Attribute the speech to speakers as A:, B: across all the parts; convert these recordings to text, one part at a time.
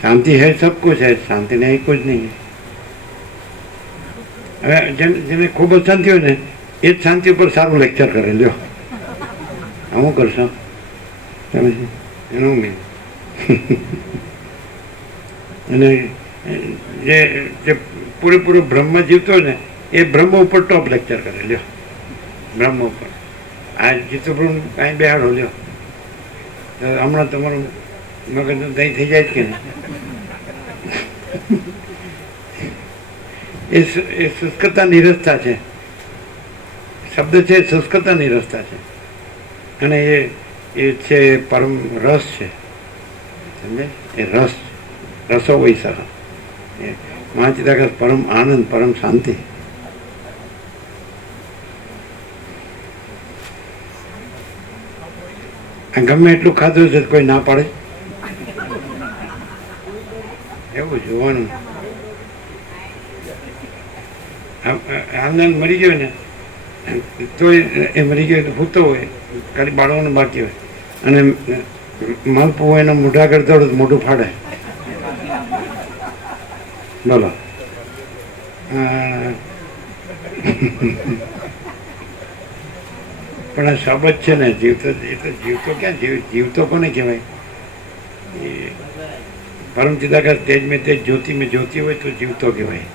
A: શાંતિ है सब कुछ है शांति नहीं कुछ नहीं है હવે જેને જેને ખૂબ અશાંતિ હોય ને એ જ શાંતિ ઉપર સારું લેક્ચર કરે લ્યો આવું કરશો તમે એનું મેં અને જે જે પૂરેપૂરો બ્રહ્મ જીવતો હોય ને એ બ્રહ્મ ઉપર ટોપ લેક્ચર કરે લ્યો બ્રહ્મ ઉપર આ જીતુપ્રભુ કાંઈ બેહાડો લ્યો તો હમણાં તમારું મગજ દહીં થઈ જાય કે એ શુષ્કતા નિરસતા છે. શબ્દ છે શુષ્કતા નિરસતા છે. અને એ એ છે પરમ રસ છે. સમજે? એ રસ, રસો વૈસા એ મહાચિદાકાશ પરમ આનંદ, પરમ શાંતિ. ગમે એટલું ખાધું છે કોઈ ના પાડે. એવું જોવાનું આનંદ મરી ગયો ને તો એ મરી ગયો તો ભૂતો હોય, ખાલી બાળકોને બાકી હોય. અને માલપુઓ એના મોઢા કરતા હોય મોઢું ફાડે. બોલો. પણ આ શબ્દ છે ને, જીવતો, એ તો જીવતો ક્યાં જીવ, જીવતો કોને કહેવાય? પરમ ચિદાકાર તેજ મેં તેજ, જ્યોતિ મેં જ્યોતિ હોય તો જીવતો કહેવાય.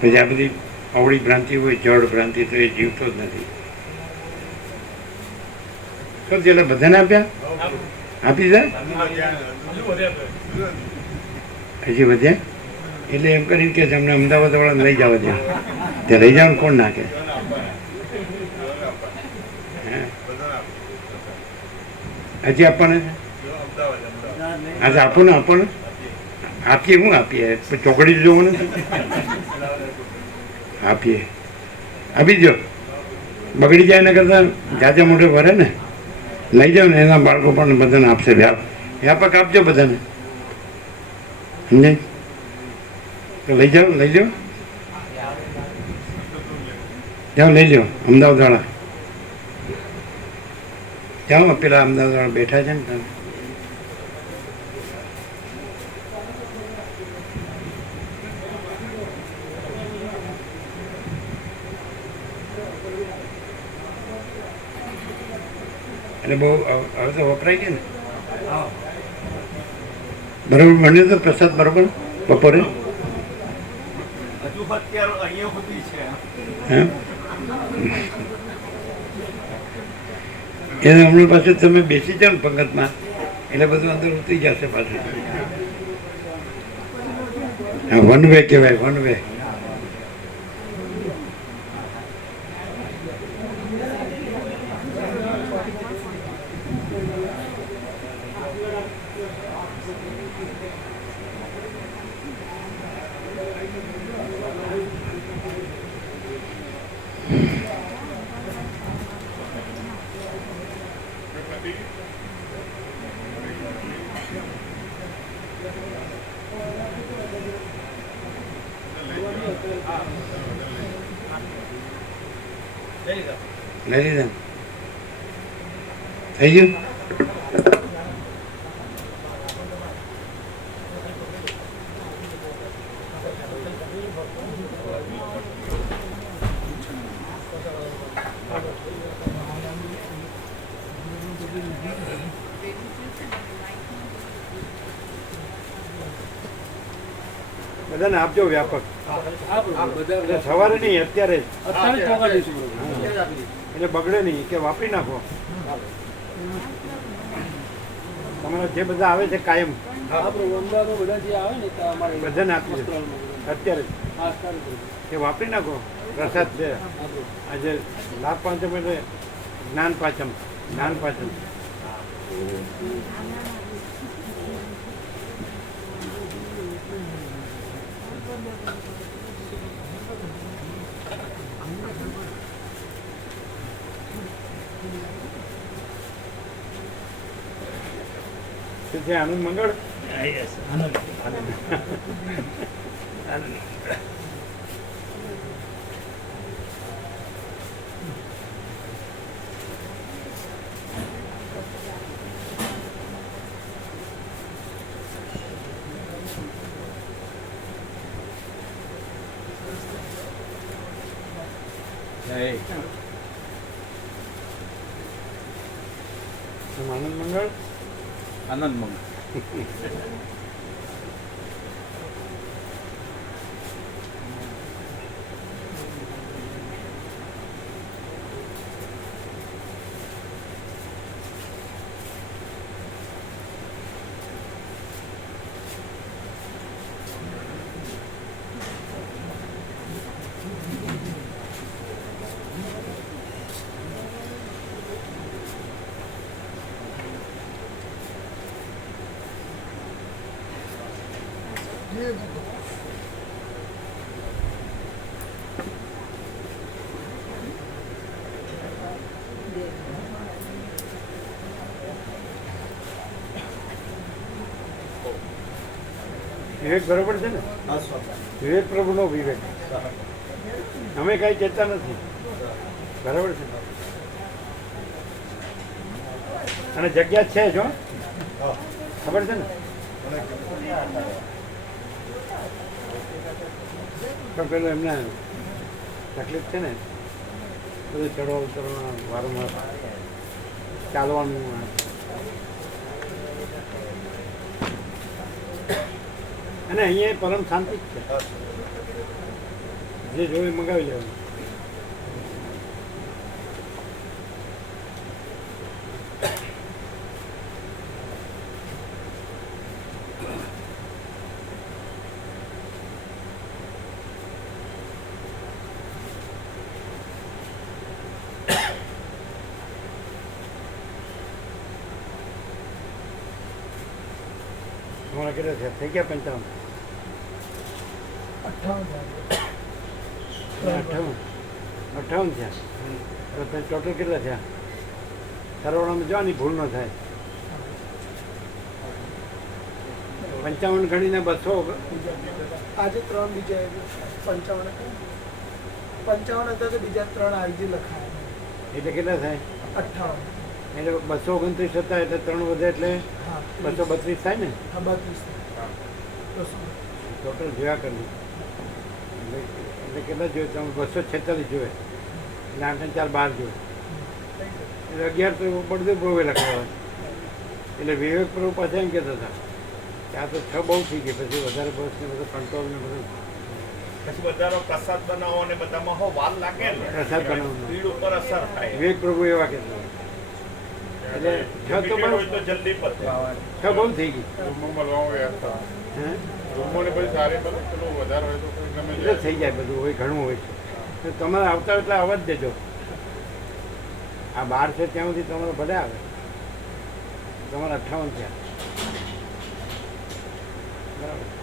A: પછી આ બધી અવળી ભ્રાંતિ હોય, જળ ભ્રાંતિ, તો એ જીવતો જ નથી. છે એટલે બધાને આપ્યા? આપી જાય હજી વધ્યા? એટલે એમ કરીને કે અમને અમદાવાદ વાળા લઈ જવા દે તે લઈ જવાનું કોણ નાખે? હજી આપવાના તો આપો ને આપો ને. આપીએ, હું આપીએ? ચોકડી જોવો ને? આપીએ. આપી દો બગડી જાય ને કરતાં જાજા મોઢે ભરે ને. લઈ જાઓ ને, એના બાળકો પણ બધાને આપશે. વ્યાપ, વ્યાપક આપજો બધાને. સમજાય લઈ જાઓ લઈ જાઓ. જાઓ, લઈ જાઓ અમદાવાદ વાળા જાઓ પેલા અમદાવાદ વાળા બેઠા છે ને. તમે એટલે બહુ હવે તો વપરાય છે ને? બરાબર મળ્યો તો પ્રસાદ બરાબર બપોરે? એને હમણાં પાસે તમે બેસી જાઓ ને પંગતમાં એટલે બધું અંદર ઉતરી જશે પાછું. વન વે કહેવાય વન વે લઈ લીધા. થઈ ગયું? બધાને આપજો વ્યાપક. સવારે નહીં અત્યારે જ એટલે બગડે નહીં કે વાપરી નાખો. તમારા જે બધા આવે છે કાયમ. બધાને આપી અત્યારે જ. કે વાપરી નાખો. પ્રસાદ છે. આજે લાભ પાંચમ એટલે જ્ઞાન પાંચમ. જ્ઞાન પાંચમ. છે આનંદ મંગળ
B: Hey.
A: Zum anderen Mangel.
B: આનંદ મંગળ
A: વિવેક બરોબર છે ને? વિવેક પ્રભુનો વિવેક. અમે કાંઈ કહેતા નથી. બરાબર છે? અને જગ્યા છે જો ખબર છે ને? પણ પેલું એમને તકલીફ છે ને? બધું ચડવા ઉતરવા વારંવાર ચાલવાનું. અને અહીંયા પરમ શાંતિ જ છે. જે જોવે મંગાવી લેવાનું. તમારા કેટલા થયા થઈ ગયા પંચાવન અઠાવન અઠાવન થયા તો ટોટલ કેટલા થયા સરવાળામાં જવાની ભૂલ ન થાય પંચાવન ગણીને બસો
C: આજે ત્રણ બીજા પંચાવન પંચાવન હતા તો બીજા ત્રણ આવી લખાય
A: એટલે કેટલા થાય
C: અઠાવન
A: એટલે બસો ઓગણત્રીસ હતા એટલે ત્રણ વધે એટલે બસો બત્રીસ થાય ને?
C: હા બત્રીસ બસો
A: ટોટલ જોયા કરવું એટલે એટલે કેટલા જોઈએ તમે બસો છેતાલીસ જોવે એટલે આઠ ને ચાર બાર જોવે એટલે અગિયાર તો પડતું પ્રભુએ લખાવા એટલે વિવેક પ્રભુ પાછા એમ કહેતા હતા કે આ તો છ બહુ થઈ ગઈ. પછી વધારે બસ ને બધું કંટ્રોલ ને બધું.
B: પછી વધારો પ્રસાદ બનાવો અને બધામાં હો વાલ લાગે ને.
A: પ્રસાદ બનાવો
B: ભીડ ઉપર અસર થાય.
A: વિવેક પ્રભુ એવા કહેતા હતા. એટલે
B: જલ્દી પતે.
A: બહુ થઈ ગઈ જાય બધું હોય ઘણું હોય. છે તો તમારે આવતા એટલે આવવા જ દેજો. આ બાર છે ત્યાં સુધી તમારે ભલે આવે. તમારે અઠ્ઠાવન થયા. બરાબર.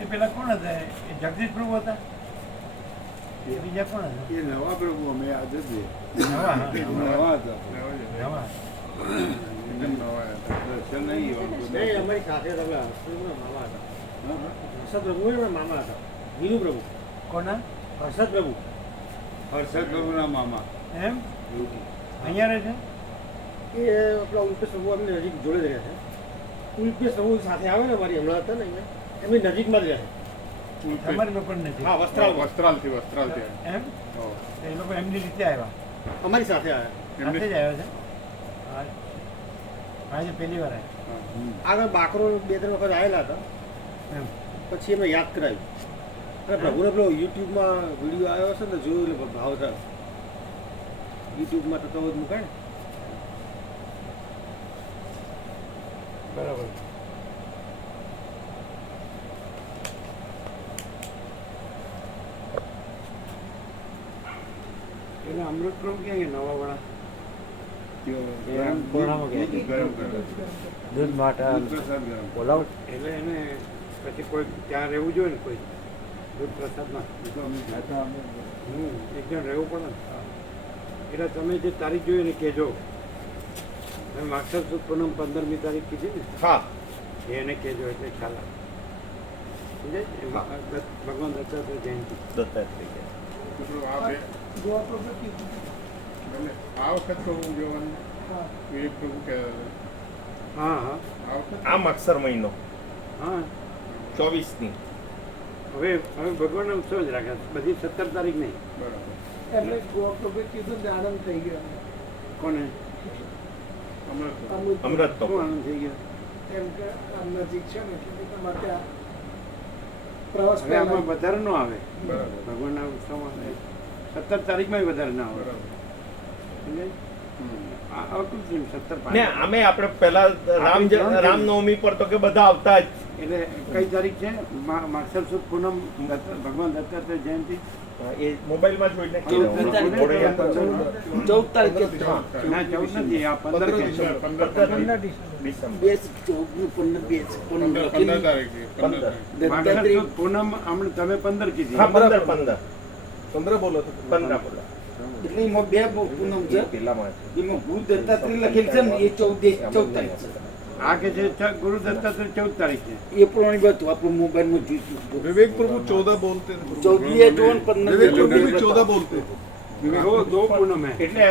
A: એ પેલા કોણ હતા? એ જગદીશ પ્રભુ હતા? એ બીજા કોણ હતા?
D: એ નવા પ્રભુ અમે આજે જ
A: નવા
D: હતા.
A: નવા.
D: એકદમ નવા હતા. દર્શન નહીં
E: નહીં અમારી સાથે તમે મામા હતા. હર્ષદ પ્રભુ એમના મામા હતા. વિનુ પ્રભુ.
A: કોના?
E: હર્ષદ પ્રભુ
D: હર્ષદ પ્રભુના મામા.
A: એમ? અહીંયા રહે છે?
E: એ આપણા ઉલ્પેશ પ્રભુ અમને નજીક જોડે જ રહ્યા છે. ઉલ્પેશ પ્રભુ સાથે આવે ને મારી હમણાં હતા ને અહીંયા. એમની નજીકમાં જ રહે.
A: અમારી લોકો નથી
E: હા વસ્ત્રાલ.
D: વસ્ત્રાલથી વસ્ત્રાલથી.
A: એમ? એ લોકો એમની રીતે આવ્યા.
E: અમારી સાથે આવ્યા.
A: સાથે જ આવ્યા છે? હા. આજે પહેલી વાર આવ્યા.
D: હા.
E: આગળ બાકરો બે ત્રણ વખત આવેલા હતા.
A: એમ.
E: પછી એમને યાદ કરાવ્યું અને પ્રભુને પેલો યુટ્યુબમાં વીડિયો આવ્યો હશે ને જોયું એટલે ભાવ થયો. યુટ્યુબમાં તો તો જ મૂકાય ને.
A: બરાબર અમૃત પ્રભુ ક્યાં ગયા? નવા વાળા.
D: દૂધ
A: માટે બોલાવ એટલે એને પછી કોઈ ત્યાં રહેવું જોઈએ ને કોઈ? દૂધ પ્રસાદમાં?
D: એ તો અમે જાતા અમે.
A: હમ એક જણ રહેવું પડે ને. એટલે તમે જે તારીખ જોઈએ ને કહેજો. તમે માગસર સુદ પૂનમ પંદરમી તારીખ કીધી ને?
B: હા.
A: એ એને કહેજો એટલે ખ્યાલ આવે. ભગવાન દત્તાત્રેય જયંતિ.
B: દત્તાત્રેય
C: ગોવા પ્રભુ કીધું
D: એટલે આ વખત તો હું જોવાનું. વિવેક પ્રભુ
A: હા હા.
D: આ વખત
B: આમ અક્ષર મહિનો.
A: હા.
B: ચોવીસની.
A: હવે હવે ભગવાનનો ઉત્સવ જ રાખ્યા બધી સત્તર તારીખ નહીં.
D: બરાબર.
C: એટલે ગોપ્રભુએ કીધું કે આનંદ થઈ ગયો.
A: કોને?
D: હમણાં તો
C: અમૃત
B: અમૃત તો
A: આનંદ થઈ ગયો?
C: એમ કે નજીક છે ને એટલે તમારે ત્યાં પ્રવાસ
A: આમાં વધારે ન આવે.
D: બરાબર.
A: ભગવાનના ઉત્સવમાં સત્તર તારીખમાં વધારે ના હોય.
D: બરાબર
A: સમજાય?
D: હમ.
A: આ આવતું જ નહીં સત્તર
B: ને
A: પાંચ.
B: આમે આપણે પહેલા રામ રામનવમી પર તો કે બધા આવતા જ.
A: એટલે કઈ તારીખ છે? મા- સુદ પૂનમ ભગવાન દત્તાત્રેય જયંતિ?
B: એ મોબાઈલમાં જોઈને
A: ચૌદ
B: દઉં.
A: તારીખે.
B: ઘોડે યાત્રા
F: ચૌદ તારીખે
D: હા,
A: ના ચૌદ નથી આ પંદર
B: ડિસેમ્બર.
F: પૂનમ
A: તમે પંદર કીધી.
B: પંદર પંદર.
F: ચૌદ છે. એ પ્રમાણે બધું
G: વિવેક પ્રભુ ચૌદ બોલતે
F: ચૌદી એ જોન પંદર
A: ચૌદ બોલતે
B: એટલે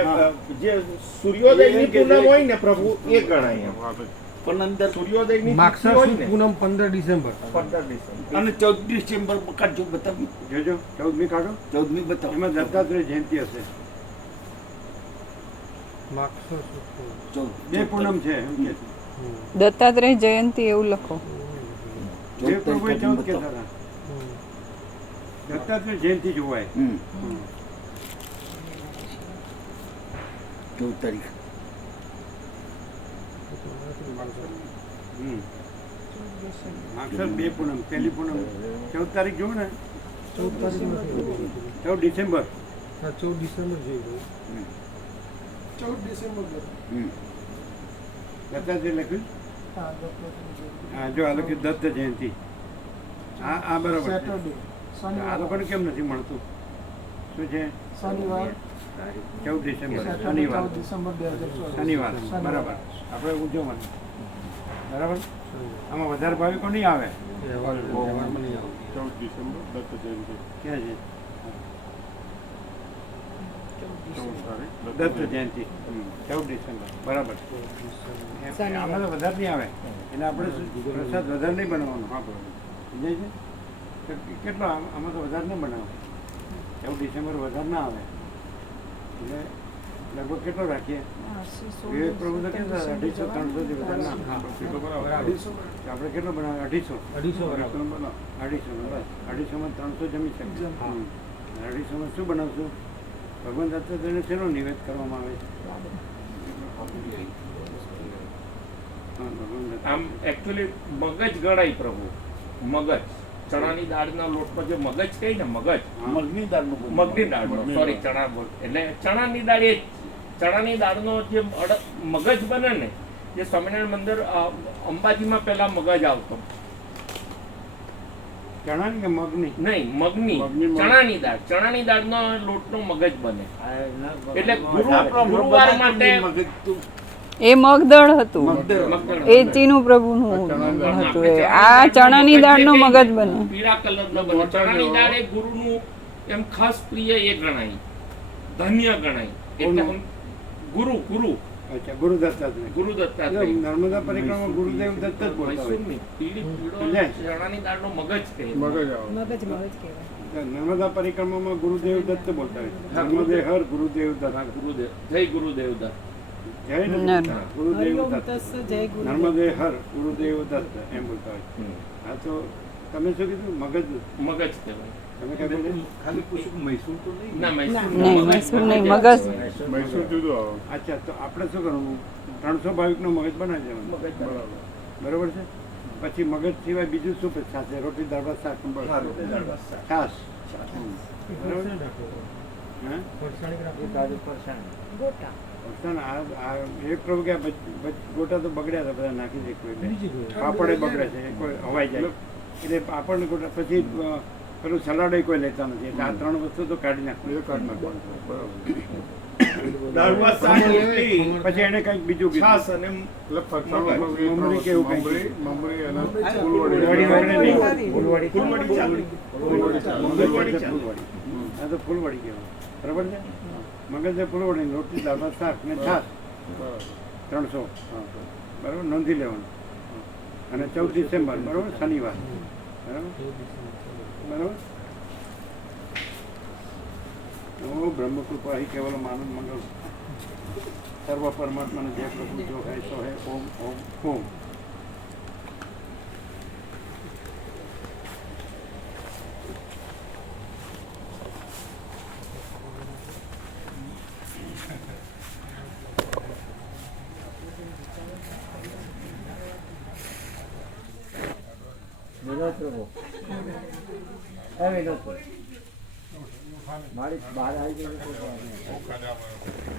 B: જે સૂર્યોદયની હોય ને પ્રભુ એ ગણાય
F: પણ અંદર
B: સૂર્યોદયની માગસર
G: પૂનમ પંદર ડિસેમ્બર?
B: પંદર ડિસેમ્બર.
F: અને ચૌદ ડિસેમ્બર કાઢજો બતાવી
A: જોજો ચૌદમી કાઢો.
F: ચૌદમી બતાવો
A: એમાં દત્તાત્રેય જયંતિ હશે. બે પૂનમ છે એમ
H: દત્તાત્રેય જયંતિ એવું લખો.
A: બે
F: ચૌદ
A: કહેતા દત્તાત્રેય જયંતિ જોવાય.
F: ચૌદ તારીખ.
A: માગસર બે પૂનમ પહેલી પૂનમ. ચૌદ તારીખ જોયું ને? ચૌદ તારીખ
G: ચૌદ ડિસેમ્બર. હા
C: ચૌદ ડિસેમ્બર
F: જોયું
A: ચૌદ ડિસેમ્બર
C: દત્તાજી લખ્યું?
A: હા જો આ લખ્યું દત્ત જયંતિ. હા આ બરાબર આ લોકોને કેમ નથી મળતું? શું છે?
C: શનિવાર.
A: ચૌદ ડિસેમ્બર શનિવાર. શનિવાર બરાબર. આપણે ઉજવવાનું બરાબર? આમાં વધારે ભાવિકો નહીં આવે.
D: ચૌદ ડિસેમ્બર દત્ત જયંતિ
A: ક્યાં છે? દત્ત જયંતિ. ચૌદ ડિસેમ્બર. બરાબર. આમાં તો વધારે નહીં આવે. એટલે આપણે પ્રસાદ વધારે નહીં બનાવવાનો. હા સમજાય છે? કેટલો આમ- આમાં તો વધારે નહીં બનાવે ચૌદ ડિસેમ્બર વધારે ના આવે. એટલે લગભગ કેટલો રાખીએ? વિવેક પ્રભુ તો કેટલા? અઢીસો
D: ત્રણસો થી વધારે
C: અઢીસો.
A: આપણે કેટલો બનાવે અઢીસો.
D: અઢીસો
A: અઢીસો બસ. અઢીસોમાં ત્રણસો જમી શકીએ. અઢીસોમાં શું બનાવશું? ભગવાન દત્ત તેને શેનો નિવેદ કરવામાં આવે છે?
B: આમ એકચ્યુઅલી મગજ ગણાય પ્રભુ. મગજ. ચણાની દાળના લોટમાં જે મગજ કહે ને મગજ.
F: મગની દાળનું
B: મગની દાળ. સોરી ચણા એટલે ચણાની દાળ એ જ ચણાની દાળનો જે મગજ બને ને જે સ્વામિનારાયણ મંદિર અંબાજીમાં પહેલા મગજ આવતો.
A: ચણાની કે મગની?
B: નહીં મગની. ચણાની દાળ. ચણાની દાળનો લોટનો મગજ બને. એટલે ગુરુવાર માટે-
H: એ મગદળ હતું. એ ચીનું પ્રભુનું હતું. આ ચણાની દાળનો મગજ બને.
B: પીળા કલરનો બને. ચણાની દાળ એ ગુરુનું એમ ખાસ પ્રિય એ ગણાય. ધન્ય ગણાય. એટલે ગુરુ ગુરુ.
A: અચ્છા ગુરુ દત્તાત્રેય.
B: ગુરુ દત્તાત્રેય.
A: નર્મદા પરિક્રમા ગુરુદેવ દત્ત જ બોલતા હોય.
B: પીળી ચણાની દાળનો મગજ કહે
D: મગજ મગજ
A: મગજ કહેવાય. નર્મદા પરિક્રમામાં ગુરુદેવ દત્ત બોલતા હોય. નર્મદે હર ગુરુદેવ દત્ત.
B: ગુરુદેવ. જય ગુરુદેવ દત્ત.
A: જય? ગુરુદેવ દત્ત. નર્મદે હર ગુરુદેવ. દત્ત એમ બોલતા હોય. હા તો તમે શું કીધું? મગજ.
B: મગજ કહેવાય.
H: નહીં?
A: અચ્છા તો આપણે શું કરવું? ત્રણસો ભાવિકનો મગજ બનાવી દેવાનું.
D: બરાબર.
A: છે? પછી મગજ સિવાય બીજું શું સાથે? રોટલી દાળ ભાત શાક. ખાસ એક પ્રભુ કે ગોટા તો બગડ્યા હતા બધા નાખી દે કોઈ. પાપડે બગડે છે હવાઈ જાય. એટલે આપણને ગોટા પછી પેલું સલાડ કોઈ લેતા નથી. એટલે આ ત્રણ વસ્તુ તો કાઢી નાખું.
D: એ નાખવાનું
A: પછી એને કંઈક બીજું મમરી કે એવું.
D: મમરી અને
A: ફૂલવડી.
D: ફૂલવડી
A: આ તો ફૂલવડી કહેવાય. બરાબર છે? મગજ ફૂલવાડી રોટલી દાળ શાક ને છાસ ત્રણસો. બરાબર? નોંધી લેવાનું. અને ચૌદ ડિસેમ્બર બરાબર? શનિવાર. બરાબર? બરાબર? બ્રહ્મકૃપા હિ કેવલ આનંદ મંગલ. સર્વ પરમાત્માને જે પ્રભુ જો હે સો હે, ઓમ ઓમ ઓમ
F: વિનોદ પ્રભુ હે વિનોદ પ્રભુ મારી બહાર આવી ગઈ